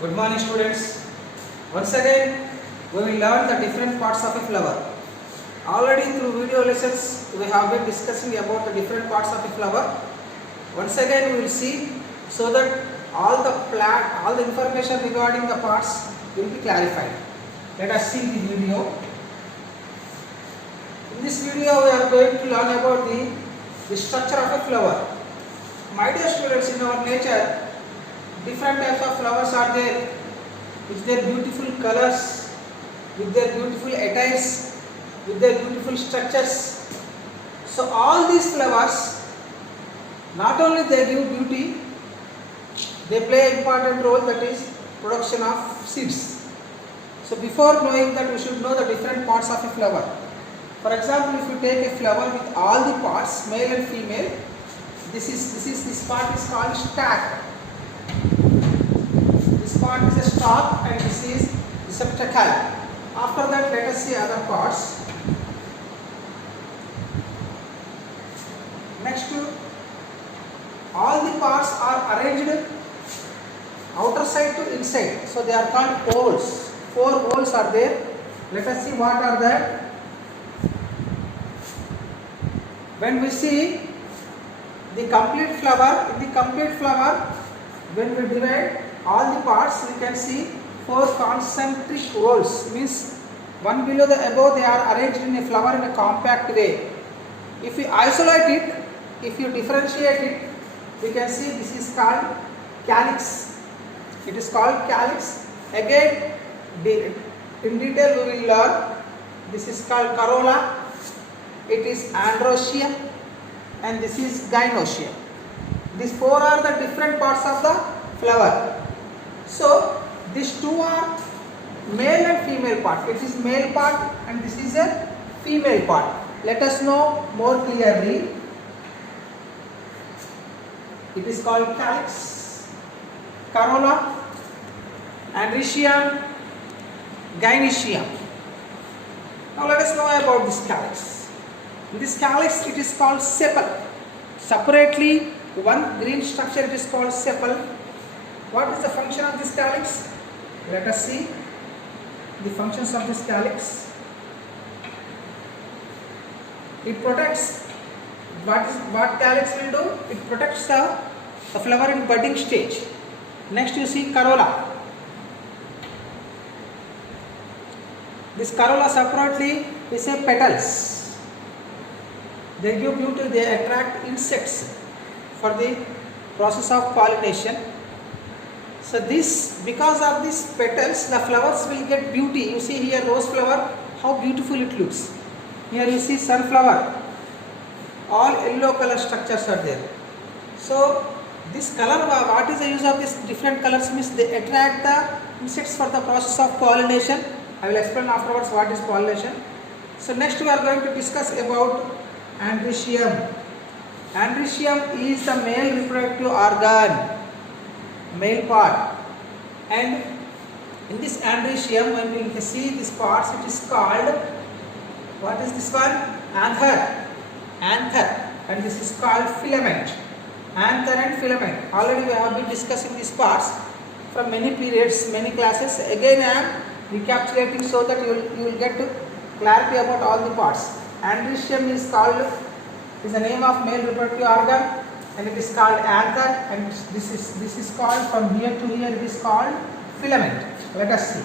Good morning students. Once again we will learn the different parts of a flower. Already through video lessons we have been discussing about the different parts of a flower. Once again we will see so that all the information regarding the parts will be clarified. Let us see the video. In this video we are going to learn about the structure of a flower. My dear students, in our nature different types of flowers are there with their beautiful colors, with their beautiful attires, with their beautiful structures. So all these flowers, not only they give beauty, they play an important role, that is production of seeds. So before knowing that, we should know the different parts of a flower. For example, if you take a flower with all the parts, male and female, this part is called stalk. This part is a stalk and this is receptacle. After that, let us see other parts. Next, all the parts are arranged outer side to inside. So they are called whorls. 4 whorls are there. Let us see what are that. When we see the complete flower, in the complete flower, when we divide all the parts, we can see 4 concentric whorls, means one below the above, they are arranged in a flower in a compact way. If we isolate it, if you differentiate it, we can see this is called calyx. It is called calyx. Again, in detail we will learn. This is called corolla. It is androecium, and this is gynoecium. These 4 are the different parts of the flower. So these 2 are male and female part. It is male part and this is a female part. Let us know more clearly. It is called calyx, corolla, androecium, gynoecium. Now let us know about this calyx. In this calyx, it is called sepal. Separately, one green structure, it is called sepal. What is the function of this calyx? Let us see the functions of this calyx. It protects. What calyx will do? It protects the flower in budding stage. Next you see corolla. This corolla separately is a petals. They give beauty, they attract insects for the process of pollination. So this, because of these petals, the flowers will get beauty. You see here rose flower, how beautiful it looks. Here you see sunflower, all yellow color structures are there. So this color, what is the use of these different colors, means they attract the insects for the process of pollination. I will explain afterwards what is pollination. So next we are going to discuss about androecium. Androecium is the male reproductive organ, male part, and in this androecium, when we see these parts, it is called, what is this one? Anther, and this is called filament. Anther and filament. Already we have been discussing these parts from many periods, many classes. Again I am recapitulating so that you will get to clarity about all the parts. Androecium is the name of male reproductive organ, and it is called anther, and this is called, from here to here, it is called filament. Let us see.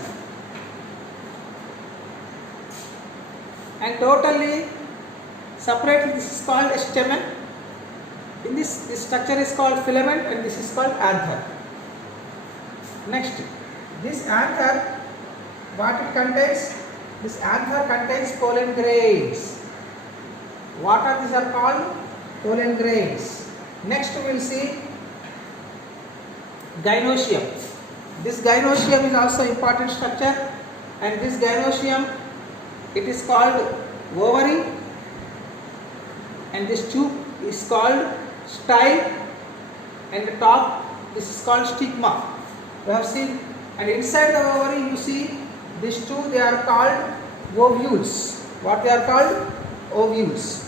And totally separately, this is called a stamen. In this structure is called filament and this is called anther. Next, this anther, what it contains? This anther contains pollen grains. What are these are called? Pollen grains. Next we will see gynoecium. This gynoecium is also important structure, and this gynoecium, it is called ovary, and this tube is called style, and the top, this is called stigma. We have seen, and inside the ovary you see these two, they are called ovules. What they are called? Ovules.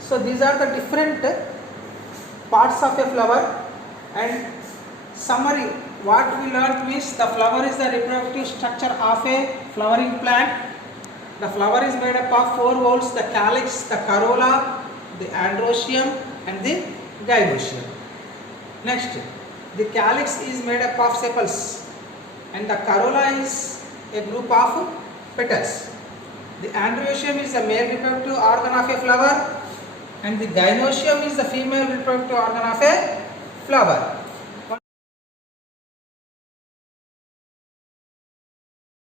So these are the different parts of a flower, and summary, what we learnt means the flower is the reproductive structure of a flowering plant. The flower is made up of 4 valves: the calyx, the corolla, the androecium and the gynoecium. Next, the calyx is made up of sepals and the corolla is a group of petals. The androecium is the male reproductive organ of a flower and the gynoecium is the female reproductive organ of a flower.